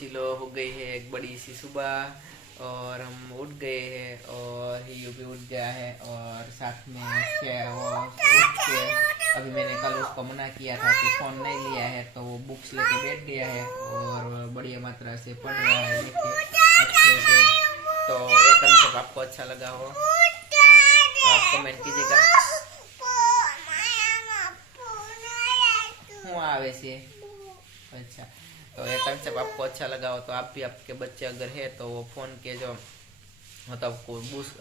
जिलो हो गई है एक बड़ी सी सुबह और हम उठ गए हैं और यू भी उठ गया है और साथ में क्या वो उठ के अभी मैंने कल उसको मना किया था कि फ़ोन नहीं लिया है तो वो बुक्स लेके बैठ गया है और बढ़िया मात्रा से पढ़ रहा है देखिए अच्छे से तो ये कंसेप्ट आपको अच्छा लगा हो तो आप कमेंट कीजिएगा હું આવે છે अच्छा तो ये कंसेप्ट आपको अच्छा लगा हो तो आप भी आपके बच्चे अगर है तो वो फ़ोन के जो मतलब बूस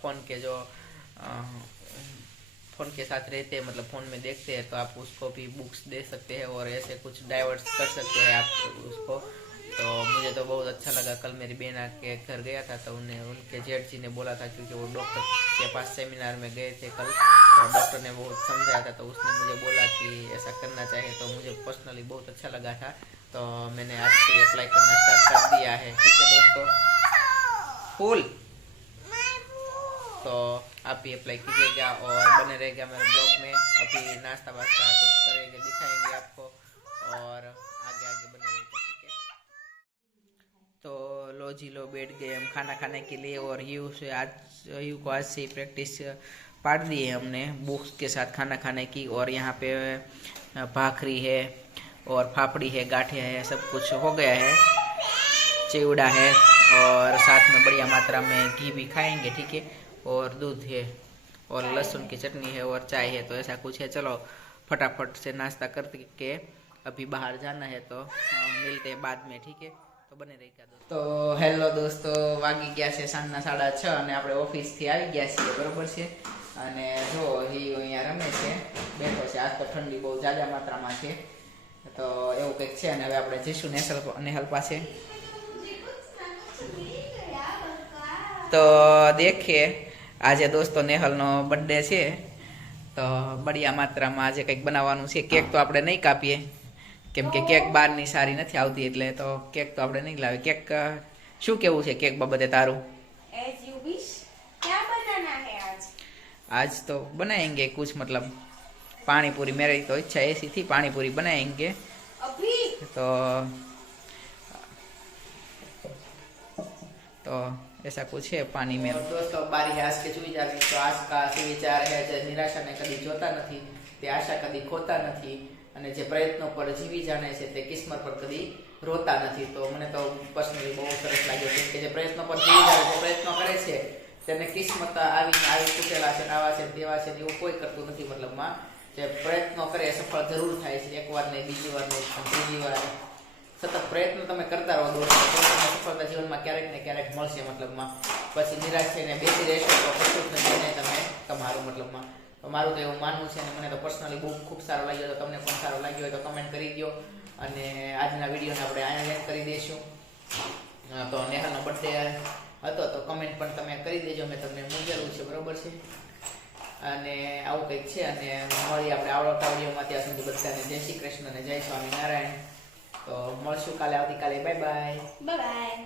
फ़ोन के जो फ़ोन के साथ रहते हैं मतलब फ़ोन में देखते हैं तो आप उसको भी बुक्स दे सकते हैं और ऐसे कुछ डाइवर्ट कर सकते हैं आप उसको। तो मुझे तो बहुत अच्छा लगा, कल मेरी बहन के घर गया था तो उन्हें, उनके जेठ जी ने बोला था, क्योंकि वो डॉक्टर के पास सेमिनार में गए थे कल तो डॉक्टर ने बहुत समझाया था तो उसने मुझे बोला कि ऐसा करना चाहिए तो मुझे पर्सनली बहुत अच्छा लगा था। तो मैंने आज से अप्लाई करना स्टार्ट कर दिया है। ठीक है दोस्तों? फूल तो आप भी अप्लाई कीजिएगा और बने रहेगा मेरे ब्लॉग में। अभी नाश्ता वास्ता कुछ करेंगे, दिखाएँगे आपको और आगे आगे बने रहेगा ठीक है? तो लो जी, लो बैठ गए हम खाना खाने के लिए और यू से आज यू को आज से प्रैक्टिस पाट दी है हमने बुक्स के साथ खाना खाने की और यहाँ पे भाखरी है और फाफड़ी है गाठिया है सब कुछ हो गया है चिवड़ा है और साथ में बढ़िया मात्रा में घी भी खाएंगे ठीक है और दूध है और लहसुन की चटनी है और चाय है तो ऐसा कुछ है चलो फटाफट से नाश्ता करके अभी बाहर जाना है तो अ, मिलते हैं बाद में ठीक है તો બને રહેતા તો હેલો દોસ્તો વાગી ગયા છે સાંજના સાડા છ અને આપણે ઓફિસથી આવી ગયા છીએ બરોબર છે અને જો એ અહીંયા રમે છે બેઠો છે આજ તો ઠંડી બહુ જાજા માત્રામાં છે તો એવું કંઈક છે અને હવે આપણે જઈશું નેહલ નેહલ પાસે. તો દેખીએ આજે દોસ્તો નેહલનો બર્થડે છે. તો બળિયા માત્રામાં આજે કંઈક બનાવવાનું છે. કેક તો આપણે નહીં કાપીએ કેમ કે કેક બહારની સારી નથી આવતી એટલે તો કેક તો આપણે નહીં લાવે કેક શું કેવું છે કેક બાબતે તારું? આજ? તો બનાવેંગે કુછ મતલબ. है आज आज तो बनाएंगे कुछ मतलब पानी पूरी मेरी तो इच्छा ऐसी थी पानी पूरी बनाएंगे अभी तो तो ऐसा कुछ है पानी में दोस्तों बारी હાસ કે ચૂઈ જાવી તો આસ કા સુવિચાર હે જે નિરાશાને કદી જોતા નથી તે આશા કદી ખોતા નથી અને જે પ્રયત્નો પર જીવી જાણે છે તે કિસ્મત પર કદી રોતા નથી તો મને તો પર્સનલી બહુ સરસ લાગ્યો છે કે જે પ્રયત્નો પર જીવી જાણે છે પ્રયત્નો કરે છે તેને કિસ્મત આવીને આવી તૂટેલા છે ને આવા છે ને તેવા છે ને એવું કોઈ કરતું નથી મતલબમાં જે પ્રયત્નો કરે એ સફળ જરૂર થાય છે. એક વાર નહીં બીજી વાર નહીં ત્રીજી વાર. સતત પ્રયત્ન તમે કરતા રહો દોસ્તો તમને સફળતા જીવનમાં ક્યારેક ને ક્યારેક મળશે મતલબમાં. પછી નિરાશ થઈને બેસી રહેશો તો કશું જ તમે તમારું મતલબમાં. તો મારું તો એવું માનવું છે અને મને તો પર્સનલી બહુ ખૂબ સારો લાગ્યો તો તમને પણ સારો લાગ્યો હોય તો કમેન્ટ કરી દો અને આજના વિડીયોને આપણે end કરી દઈશું. તો નેહાનો બર્થડે હતો, તો કમેન્ટ પણ તમે કરી દેજો. મેં તમને મૂકેલું છે. બરોબર છે? અને આવું કંઈક છે અને મળી આપણે આવડતા વિડીયોમાં ત્યાં સુધી બધાને. જય શ્રી કૃષ્ણ અને જય સ્વામિનારાયણ. તો મળશું કાલે, આવતીકાલે. Bye bye. bye.